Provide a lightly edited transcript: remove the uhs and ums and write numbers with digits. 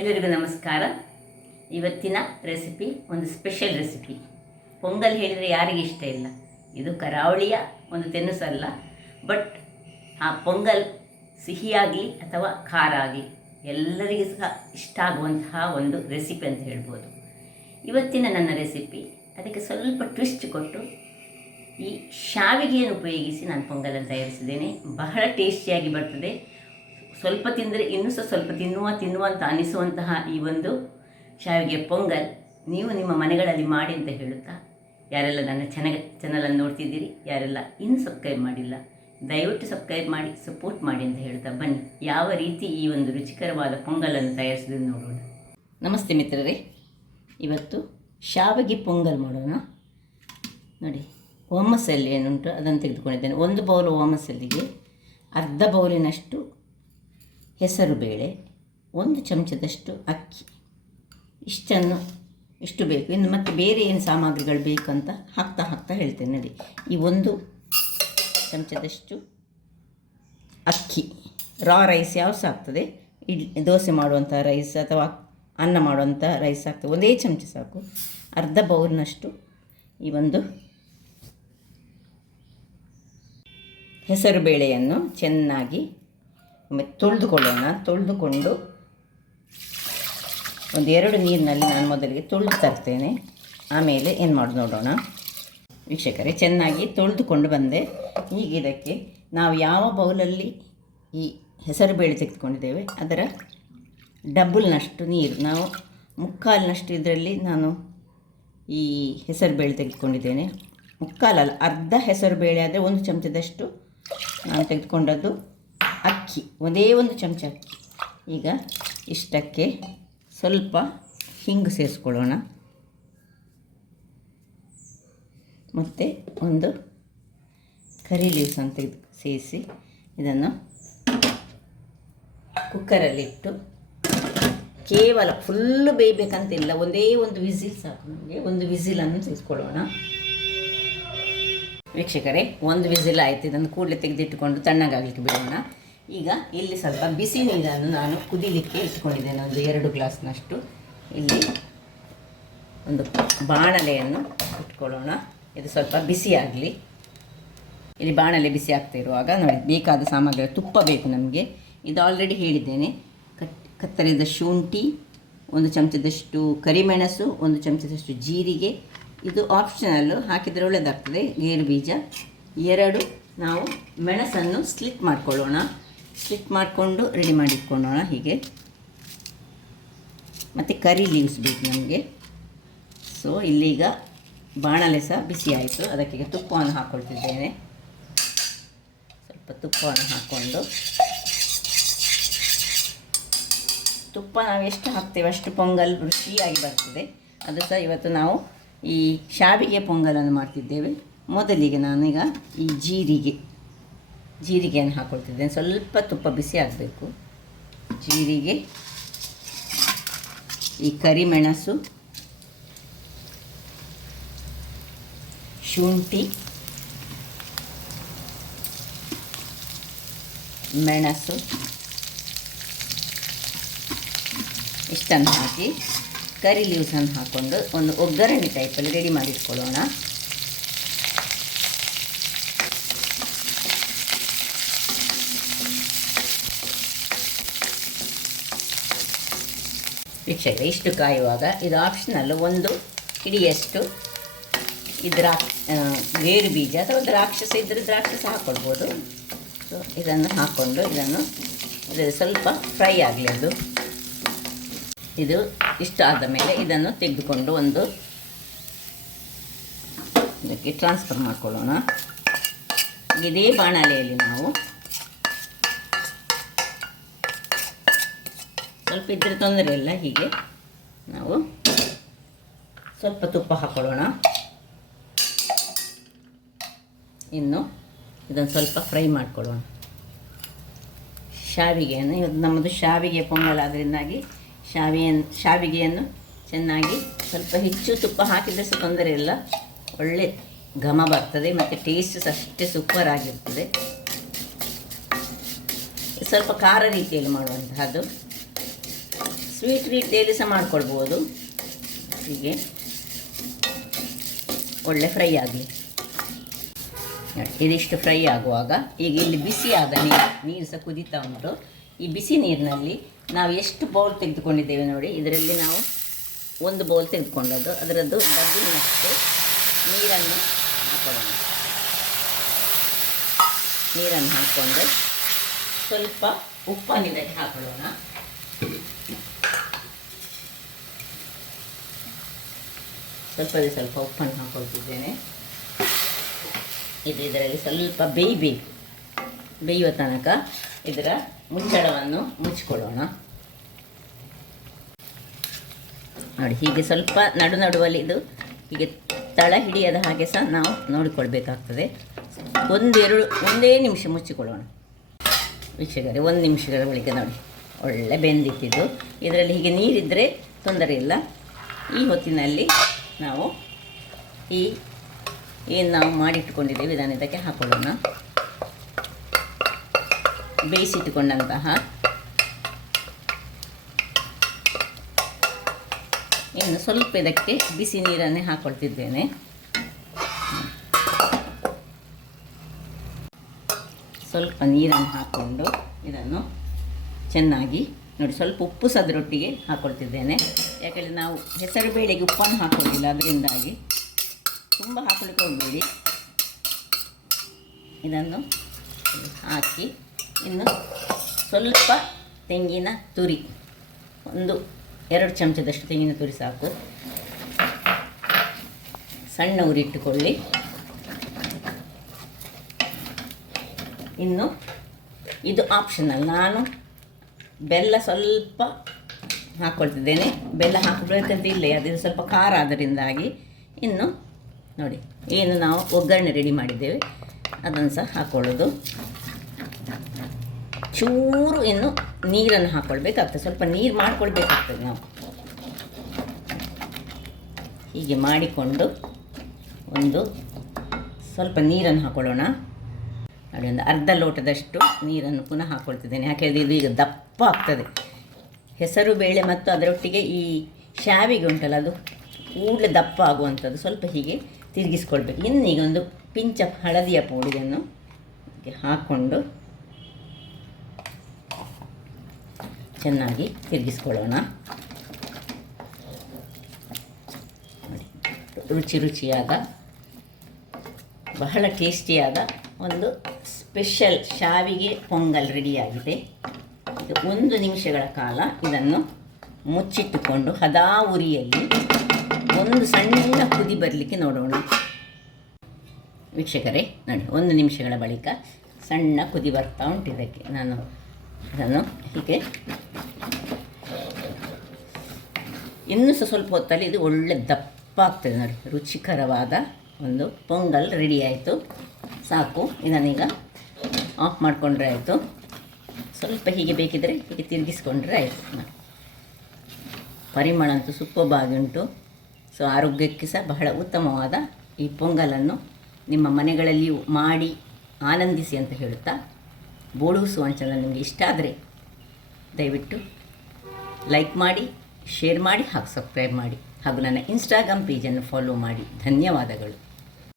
ಎಲ್ಲರಿಗೂ ನಮಸ್ಕಾರ. ಇವತ್ತಿನ ರೆಸಿಪಿ ಒಂದು ಸ್ಪೆಷಲ್ ರೆಸಿಪಿ. ಪೊಂಗಲ್ ಹೇಳಿದರೆ ಯಾರಿಗೆ ಇಷ್ಟ ಇಲ್ಲ? ಇದು ಕರಾವಳಿಯ ಒಂದು ತಿನಿಸಲ್ಲ, ಬಟ್ ಆ ಪೊಂಗಲ್ ಸಿಹಿಯಾಗಲಿ ಅಥವಾ ಖಾರ ಆಗಲಿ ಎಲ್ಲರಿಗೂ ಸಹ ಇಷ್ಟ ಆಗುವಂತಹ ಒಂದು ರೆಸಿಪಿ ಅಂತ ಹೇಳ್ಬೋದು. ಇವತ್ತಿನ ನನ್ನ ರೆಸಿಪಿ ಅದಕ್ಕೆ ಸ್ವಲ್ಪ ಟ್ವಿಸ್ಟ್ ಕೊಟ್ಟು ಈ ಶಾವಿಗೆಯನ್ನು ಉಪಯೋಗಿಸಿ ನಾನು ಪೊಂಗಲನ್ನು ತಯಾರಿಸಿದ್ದೇನೆ. ಬಹಳ ಟೇಸ್ಟಿಯಾಗಿ ಬರ್ತದೆ. ಸ್ವಲ್ಪ ತಿಂದರೆ ಇನ್ನೂ ಸಹ ಸ್ವಲ್ಪ ತಿನ್ನುವ ಅಂತ ಅನಿಸುವಂತಹ ಈ ಒಂದು ಶಾವಿಗೆ ಪೊಂಗಲ್ ನೀವು ನಿಮ್ಮ ಮನೆಗಳಲ್ಲಿ ಮಾಡಿ ಅಂತ ಹೇಳುತ್ತಾ, ಯಾರೆಲ್ಲ ನನ್ನ ಚಾನಲನ್ನು ನೋಡ್ತಿದ್ದೀರಿ, ಯಾರೆಲ್ಲ ಇನ್ನೂ ಸಬ್ಸ್ಕ್ರೈಬ್ ಮಾಡಿಲ್ಲ, ದಯವಿಟ್ಟು ಸಬ್ಸ್ಕ್ರೈಬ್ ಮಾಡಿ ಸಪೋರ್ಟ್ ಮಾಡಿ ಅಂತ ಹೇಳ್ತಾ ಬನ್ನಿ ಯಾವ ರೀತಿ ಈ ಒಂದು ರುಚಿಕರವಾದ ಪೊಂಗಲನ್ನು ತಯಾರಿಸೋದನ್ನು ನೋಡೋಣ. ನಮಸ್ತೆ ಮಿತ್ರರೇ, ಇವತ್ತು ಶಾವಿಗೆ ಪೊಂಗಲ್ ಮಾಡೋಣ. ನೋಡಿ, ಓಮಸಲ್ಲಿ ಏನುಂಟು ಅದನ್ನು ತೆಗೆದುಕೊಂಡಿದ್ದೇನೆ. 1 ಬೌಲ್ ಓಮಸಲ್ಲಿಗೆ ಅರ್ಧ ಬೌಲಿನಷ್ಟು ಹೆಸರು ಬೇಳೆ, 1 ಚಮಚದಷ್ಟು ಅಕ್ಕಿ, ಇಷ್ಟು ಬೇಕು. ಇನ್ನು ಮತ್ತೆ ಬೇರೆ ಏನು ಸಾಮಗ್ರಿಗಳು ಬೇಕಂತ ಹಾಕ್ತಾ ಹೇಳ್ತೇನೆ. ನೋಡಿ, ಈ 1 ಚಮಚದಷ್ಟು ಅಕ್ಕಿ, ರಾ ರೈಸ್ ಯಾವ ಸಹ ಆಗ್ತದೆ, ದೋಸೆ ಮಾಡುವಂಥ ರೈಸ್ ಅಥವಾ ಅನ್ನ ಮಾಡುವಂಥ ರೈಸ್ ಆಗ್ತದೆ, 1 ಚಮಚ ಸಾಕು. ಅರ್ಧ ಬೌಲ್ನಷ್ಟು ಈ ಒಂದು ಹೆಸರು ಬೇಳೆಯನ್ನು ಚೆನ್ನಾಗಿ ತೊಳೆದುಕೊಳ್ಳೋಣ. ತೊಳೆದುಕೊಂಡು 1-2 ನೀರಿನಲ್ಲಿ ನಾನು ಮೊದಲಿಗೆ ತೊಳೆದು ತರ್ತೇನೆ, ಆಮೇಲೆ ಏನು ಮಾಡೋದು ನೋಡೋಣ. ವೀಕ್ಷಕರೇ, ಚೆನ್ನಾಗಿ ತೊಳೆದುಕೊಂಡು ಬಂದೆ. ಈಗ ಇದಕ್ಕೆ ನಾವು ಯಾವ ಬೌಲಲ್ಲಿ ಈ ಹೆಸರು ಬೇಳೆ ತೆಗೆದುಕೊಂಡಿದ್ದೇವೆ ಅದರ ಡಬಲ್ನಷ್ಟು ನೀರು, ನಾವು 3/4 ಇದರಲ್ಲಿ ನಾನು ಈ ಹೆಸರು ಬೇಳೆ ತೆಗೆದುಕೊಂಡಿದ್ದೇನೆ. 3/4 ಅರ್ಧ ಹೆಸರು ಬೇಳೆ ಆದರೆ 1 ಚಮಚದಷ್ಟು ನಾನು ತೆಗೆದುಕೊಂಡದ್ದು ಅಕ್ಕಿ, 1 ಚಮಚ ಅಕ್ಕಿ. ಈಗ ಇಷ್ಟಕ್ಕೆ ಸ್ವಲ್ಪ ಹಿಂಗು ಸೇರಿಸ್ಕೊಳ್ಳೋಣ, ಮತ್ತು 1 ಕರಿ ಲೀವ್ಸ್ ಅಂತ ಸೇರಿಸಿ ಇದನ್ನು ಕುಕ್ಕರಲ್ಲಿಟ್ಟು ಕೇವಲ ಫುಲ್ಲು ಬೇಯಬೇಕಂತಿಲ್ಲ, 1 ವಿಸಿಲ್ ಸಾಕು ನಮಗೆ. 1 ವಿಸಿಲನ್ನು ತೆಗೆದುಕೊಳ್ಳೋಣ. ವೀಕ್ಷಕರೇ, 1 ವಿಸಿಲ್ ಆಯಿತು. ಇದನ್ನು ಕೂಡಲೇ ತೆಗೆದಿಟ್ಟುಕೊಂಡು ತಣ್ಣಗಾಗಲಿಕ್ಕೆ ಬಿಡೋಣ. ಈಗ ಇಲ್ಲಿ ಸ್ವಲ್ಪ ಬಿಸಿ ನೀರನ್ನು ನಾನು ಕುದಿಲಿಕ್ಕೆ ಇಟ್ಕೊಂಡಿದ್ದೇನೆ, 2 ಗ್ಲಾಸ್ನಷ್ಟು. ಇಲ್ಲಿ ಒಂದು ಬಾಣಲೆಯನ್ನು ಇಟ್ಕೊಳ್ಳೋಣ, ಇದು ಸ್ವಲ್ಪ ಬಿಸಿಯಾಗಲಿ. ಇಲ್ಲಿ ಬಾಣಲೆ ಬಿಸಿ ಆಗ್ತಿರುವಾಗ ನೋಡಿ, ಬೇಕಾದ ಸಾಮಗ್ರಿ ತುಪ್ಪ ಬೇಕು ನಮಗೆ. ಇದು ಆಲ್ರೆಡಿ ಹೇಳಿದ್ದೇನೆ. ಕತ್ತರಿದ ಶುಂಠಿ, 1 ಚಮಚದಷ್ಟು ಕರಿಮೆಣಸು, 1 ಚಮಚದಷ್ಟು ಜೀರಿಗೆ. ಇದು ಆಪ್ಷನಲ್ಲು, ಹಾಕಿದರೆ ಒಳ್ಳೆಯದಾಗ್ತದೆ. ಗೇರು ಬೀಜ 2 ನಾವು ಮೆಣಸನ್ನು ಸ್ಲಿಟ್ ಮಾಡಿಕೊಳ್ಳೋಣ. ಸ್ಲಿಟ್ ಮಾಡಿಕೊಂಡು ರೆಡಿ ಮಾಡಿಟ್ಕೊಳ್ಳೋಣ ಹೀಗೆ. ಮತ್ತು ಕರಿ ಲೀವ್ಸ್ ಬೇಕು ನಮಗೆ. ಸೊ ಇಲ್ಲೀಗ ಬಾಣಲೆ ಸಹ ಬಿಸಿ ಆಯಿತು, ಅದಕ್ಕೆ ತುಪ್ಪವನ್ನು ಹಾಕ್ಕೊಳ್ತಿದ್ದೇನೆ. ಸ್ವಲ್ಪ ತುಪ್ಪವನ್ನು ಹಾಕ್ಕೊಂಡು, ತುಪ್ಪ ನಾವು ಎಷ್ಟು ಹಾಕ್ತೇವೆ ಅಷ್ಟು ಪೊಂಗಲ್ ರುಚಿಯಾಗಿ ಬರ್ತದೆ. ಅದು ಸಹ ಇವತ್ತು ನಾವು ಈ ಶಾವಿಗೆ ಪೊಂಗಲನ್ನು ಮಾಡ್ತಿದ್ದೇವೆ. ಮೊದಲಿಗೆ ನಾನೀಗ ಈ ಜೀರಿಗೆಯನ್ನು ಹಾಕ್ಕೊಳ್ತಿದ್ದೇನೆ. ಸ್ವಲ್ಪ ತುಪ್ಪ ಬಿಸಿ ಆಗಬೇಕು. ಜೀರಿಗೆ, ಈ ಕರಿಮೆಣಸು, ಶುಂಠಿ, ಮೆಣಸು ಇಷ್ಟನ್ನು ಹಾಕಿ ಕರಿ ಲೀವ್ಸನ್ನು ಹಾಕ್ಕೊಂಡು ಒಂದು ಒಗ್ಗರಣೆ ಟೈಪಲ್ಲಿ ರೆಡಿ ಮಾಡಿಟ್ಕೊಳ್ಳೋಣ. ವೀಕ್ಷಕರೇ, ಇಷ್ಟು ಕಾಯುವಾಗ ಇದು ಆಪ್ಷನಲ್ಲು, 1 ಹಿಡಿಯಷ್ಟು ಗೇರು ಬೀಜ ಅಥವಾ ದ್ರಾಕ್ಷಸ ಇದ್ದರೆ ದ್ರಾಕ್ಷಸ ಹಾಕ್ಕೊಳ್ಬೋದು. ಸೊ ಇದನ್ನು ಹಾಕ್ಕೊಂಡು ಇದನ್ನು ಸ್ವಲ್ಪ ಫ್ರೈ ಆಗಲಿ. ಇದು ಇಷ್ಟ ಆದ ಮೇಲೆ ಇದನ್ನು ತೆಗೆದುಕೊಂಡು ಇದಕ್ಕೆ ಟ್ರಾನ್ಸ್ಫರ್ ಮಾಡಿಕೊಳ್ಳೋಣ. ಇದೇ ಬಾಣಲೆಯಲ್ಲಿ ನಾವು ಸ್ವಲ್ಪ ಇದ್ದರೆ ತೊಂದರೆ ಇಲ್ಲ, ಹೀಗೆ ನಾವು ಸ್ವಲ್ಪ ತುಪ್ಪ ಹಾಕ್ಕೊಳ್ಳೋಣ. ಇನ್ನು ಇದನ್ನು ಸ್ವಲ್ಪ ಫ್ರೈ ಮಾಡಿಕೊಳ್ಳೋಣ. ಶಾವಿಗೆಯನ್ನು, ಇವತ್ತು ನಮ್ಮದು ಶಾವಿಗೆ ಪೊಂಗಲ್ ಆದ್ದರಿಂದಾಗಿ ಶಾವಿಗೆಯನ್ನು ಚೆನ್ನಾಗಿ ಸ್ವಲ್ಪ ಹೆಚ್ಚು ತುಪ್ಪ ಹಾಕಿದರೆ ಸಹ ತೊಂದರೆ ಇಲ್ಲ, ಒಳ್ಳೆ ಘಮ ಬರ್ತದೆ ಮತ್ತು ಟೇಸ್ಟ್ ಸಹ ಅಷ್ಟೇ ಸೂಪರ್ ಆಗಿರ್ತದೆ. ಸ್ವಲ್ಪ ಖಾರ ರೀತಿಯಲ್ಲಿ ಮಾಡುವಂತಹದ್ದು. ಸ್ವೀಟ್ ರೀತಿಯಲ್ಲಿ ಸಹ ಮಾಡ್ಕೊಳ್ಬೋದು. ಹೀಗೆ ಒಳ್ಳೆ ಫ್ರೈ ಆಗಲಿ. ಇದಿಷ್ಟು ಫ್ರೈ ಆಗುವಾಗ ಈಗ ಇಲ್ಲಿ ಬಿಸಿಯಾದ ನೀರು ಸಹ ಕುದೀತಾ ಉಂಟು. ಈ ಬಿಸಿ ನೀರಿನಲ್ಲಿ ನಾವು ಎಷ್ಟು ಬೌಲ್ ತೆಗೆದುಕೊಂಡಿದ್ದೇವೆ ನೋಡಿ, ಇದರಲ್ಲಿ ನಾವು 1 ಬೌಲ್ ತೆಗೆದುಕೊಂಡದ್ದು. ಅದರದ್ದು ಡಬ್ಬಿನಷ್ಟು ನೀರನ್ನು ಹಾಕೊಳ್ಳೋಣ. ನೀರನ್ನು ಹಾಕ್ಕೊಂಡು ಸ್ವಲ್ಪ ಉಪ್ಪನ್ನು ಇದಕ್ಕೆ ಹಾಕೊಳ್ಳೋಣ. ಸ್ವಲ್ಪ ಉಪ್ಪನ್ನು ಹಾಕೊಳ್ತಿದ್ದೇನೆ. ಇದರಲ್ಲಿ ಸ್ವಲ್ಪ ಬೇಯುವ ತನಕ ಇದರ ಮುಚ್ಚಳವನ್ನು ಮುಚ್ಚಿಕೊಳ್ಳೋಣ. ನೋಡಿ, ಹೀಗೆ ಸ್ವಲ್ಪ ನಡುವಲ್ಲಿ ಇದು ಹೀಗೆ ತಳ ಹಿಡಿಯದ ಹಾಗೆ ಸಹ ನಾವು ನೋಡಿಕೊಳ್ಬೇಕಾಗ್ತದೆ. ಒಂದೇ ನಿಮಿಷ ಮುಚ್ಚಿಕೊಳ್ಳೋಣ ವೀಕ್ಷಕರೇ. 1 ನಿಮಿಷಗಳ ಬಳಿಕ ನೋಡಿ ಒಳ್ಳೆ ಬೆಂದಿಟ್ಟಿದ್ದು. ಇದರಲ್ಲಿ ಹೀಗೆ ನೀರಿದ್ದರೆ ತೊಂದರೆ ಇಲ್ಲ. ಈ ಹೊತ್ತಿನಲ್ಲಿ ನಾವು ಏನು ನಾವು ಮಾಡಿಟ್ಟುಕೊಂಡಿದ್ದೇವೆ ಇದನ್ನು ಇದಕ್ಕೆ ಹಾಕೊಳ್ಳೋಣ. ಬೇಯಿಸಿಟ್ಟುಕೊಂಡಂತಹ ಇನ್ನು ಸ್ವಲ್ಪ ಇದಕ್ಕೆ ಬಿಸಿ ನೀರನ್ನೇ ಹಾಕ್ಕೊಳ್ತಿದ್ದೇನೆ. ಸ್ವಲ್ಪ ನೀರನ್ನು ಹಾಕ್ಕೊಂಡು ಇದನ್ನು ಚೆನ್ನಾಗಿ ನೋಡಿ, ಸ್ವಲ್ಪ ಉಪ್ಪು ಸಹ ಅದರೊಟ್ಟಿಗೆ ಹಾಕ್ಕೊಳ್ತಿದ್ದೇನೆ. ಯಾಕೆಂದರೆ ನಾವು ಹೆಸರು ಬೇಳೆಗೆ ಉಪ್ಪನ್ನು ಹಾಕೋದಿಲ್ಲ, ಅದರಿಂದಾಗಿ ತುಂಬ ಹಾಕೊಳ್ಳಿಕ್ಕೆ ಹೋಗಬೇಡಿ. ಇದನ್ನು ಹಾಕಿ ಇನ್ನು ಸ್ವಲ್ಪ ತೆಂಗಿನ ತುರಿ, 1-2 ಚಮಚದಷ್ಟು ತೆಂಗಿನ ತುರಿ ಸಾಕು. ಸಣ್ಣ ಉರಿ ಇಟ್ಟುಕೊಳ್ಳಿ. ಇನ್ನು ಇದು ಆಪ್ಷನಲ್, ನಾನು ಬೆಲ್ಲ ಸ್ವಲ್ಪ ಹಾಕ್ಕೊಳ್ತಿದ್ದೇನೆ. ಬೆಲ್ಲ ಹಾಕಬೇಕಂತ ಇಲ್ಲ, ಅದು ಸ್ವಲ್ಪ ಖಾರ ಅದರಿಂದಾಗಿ. ಇನ್ನು ನೋಡಿ, ಏನು ನಾವು ಒಗ್ಗರಣೆ ರೆಡಿ ಮಾಡಿದ್ದೇವೆ ಅದನ್ನು ಸಹ ಹಾಕ್ಕೊಳ್ಳೋದು. ಚೂರು ಇನ್ನು ನೀರನ್ನು ಹಾಕ್ಕೊಳ್ಬೇಕಾಗ್ತದೆ, ಸ್ವಲ್ಪ ನೀರು ಮಾಡಿಕೊಳ್ಬೇಕಾಗ್ತದೆ ನಾವು. ಹೀಗೆ ಮಾಡಿಕೊಂಡು ಸ್ವಲ್ಪ ನೀರನ್ನು ಹಾಕ್ಕೊಳ್ಳೋಣ. ನೋಡಿ, ಒಂದು ಅರ್ಧ ಲೋಟದಷ್ಟು ನೀರನ್ನು ಪುನಃ ಹಾಕ್ಕೊಳ್ತಿದ್ದೇನೆ. ಯಾಕೆಂದರೆ ಇದು ಈಗ ದಪ್ಪ ಆಗ್ತದೆ. ಹೆಸರು ಬೇಳೆ ಮತ್ತು ಅದರೊಟ್ಟಿಗೆ ಈ ಶಾವಿಗೆ ಉಂಟಲ್ಲ, ಅದು ಕೂಡಲೇ ದಪ್ಪ ಆಗುವಂಥದ್ದು. ಸ್ವಲ್ಪ ಹೀಗೆ ತಿರುಗಿಸ್ಕೊಳ್ಬೇಕು. ಇನ್ನೀಗ ಒಂದು ಪಿಂಚ್ ಹಳದಿಯ ಪುಡಿಯನ್ನು ಹಾಕ್ಕೊಂಡು ಚೆನ್ನಾಗಿ ತಿರುಗಿಸ್ಕೊಳ್ಳೋಣ. ರುಚಿಯಾದ ಬಹಳ ಟೇಸ್ಟಿಯಾದ ಒಂದು ಸ್ಪೆಷಲ್ ಶಾವಿಗೆ ಪೊಂಗಲ್ ರೆಡಿಯಾಗಿದೆ. ಇದು 1 ನಿಮಿಷಗಳ ಕಾಲ ಇದನ್ನು ಮುಚ್ಚಿಟ್ಟುಕೊಂಡು ಹದಾ ಉರಿಯಲ್ಲಿ ಒಂದು ಸಣ್ಣ ಕುದಿ ಬರಲಿಕ್ಕೆ ನೋಡೋಣ. ವೀಕ್ಷಕರೇ ನೋಡಿ, 1 ನಿಮಿಷಗಳ ಬಳಿಕ ಸಣ್ಣ ಕುದಿ ಬರ್ತಾ ಉಂಟು. ಇದಕ್ಕೆ ನಾನು ಅದನ್ನು ಹೀಗೆ ಇನ್ನೂ ಸಹ ಸ್ವಲ್ಪ ಹೊತ್ತಲ್ಲಿ ಇದು ಒಳ್ಳೆ ದಪ್ಪ ಆಗ್ತದೆ ನೋಡಿ. ರುಚಿಕರವಾದ ಒಂದು ಪೊಂಗಲ್ ರೆಡಿ ಆಯಿತು. ಸಾಕು, ಇದನ್ನೀಗ ಆಫ್ ಮಾಡಿಕೊಂಡ್ರೆ ಆಯಿತು. ಸ್ವಲ್ಪ ಹೀಗೆ ಬೇಕಿದ್ದರೆ ಹೀಗೆ ತಿರುಗಿಸ್ಕೊಂಡ್ರೆ ಆಯಿತು. ಪರಿಮಳ ಅಂತೂ ಸೂಪರ್ಬಾಗಿ ಉಂಟು. ಸೊ ಆರೋಗ್ಯಕ್ಕೆ ಸಹ ಬಹಳ ಉತ್ತಮವಾದ ಈ ಪೊಂಗಲನ್ನು ನಿಮ್ಮ ಮನೆಗಳಲ್ಲಿಯೂ ಮಾಡಿ ಆನಂದಿಸಿ ಅಂತ ಹೇಳುತ್ತಾ, ಬೋಳು ಸುವಂಚನ ನಿಮಗೆ ಇಷ್ಟ ಆದರೆ ದಯವಿಟ್ಟು ಲೈಕ್ ಮಾಡಿ, ಶೇರ್ ಮಾಡಿ ಹಾಗೂ ಸಬ್ಸ್ಕ್ರೈಬ್ ಮಾಡಿ ಹಾಗೂ ನನ್ನ ಇನ್ಸ್ಟಾಗ್ರಾಮ್ ಪೇಜನ್ನು ಫಾಲೋ ಮಾಡಿ. ಧನ್ಯವಾದಗಳು.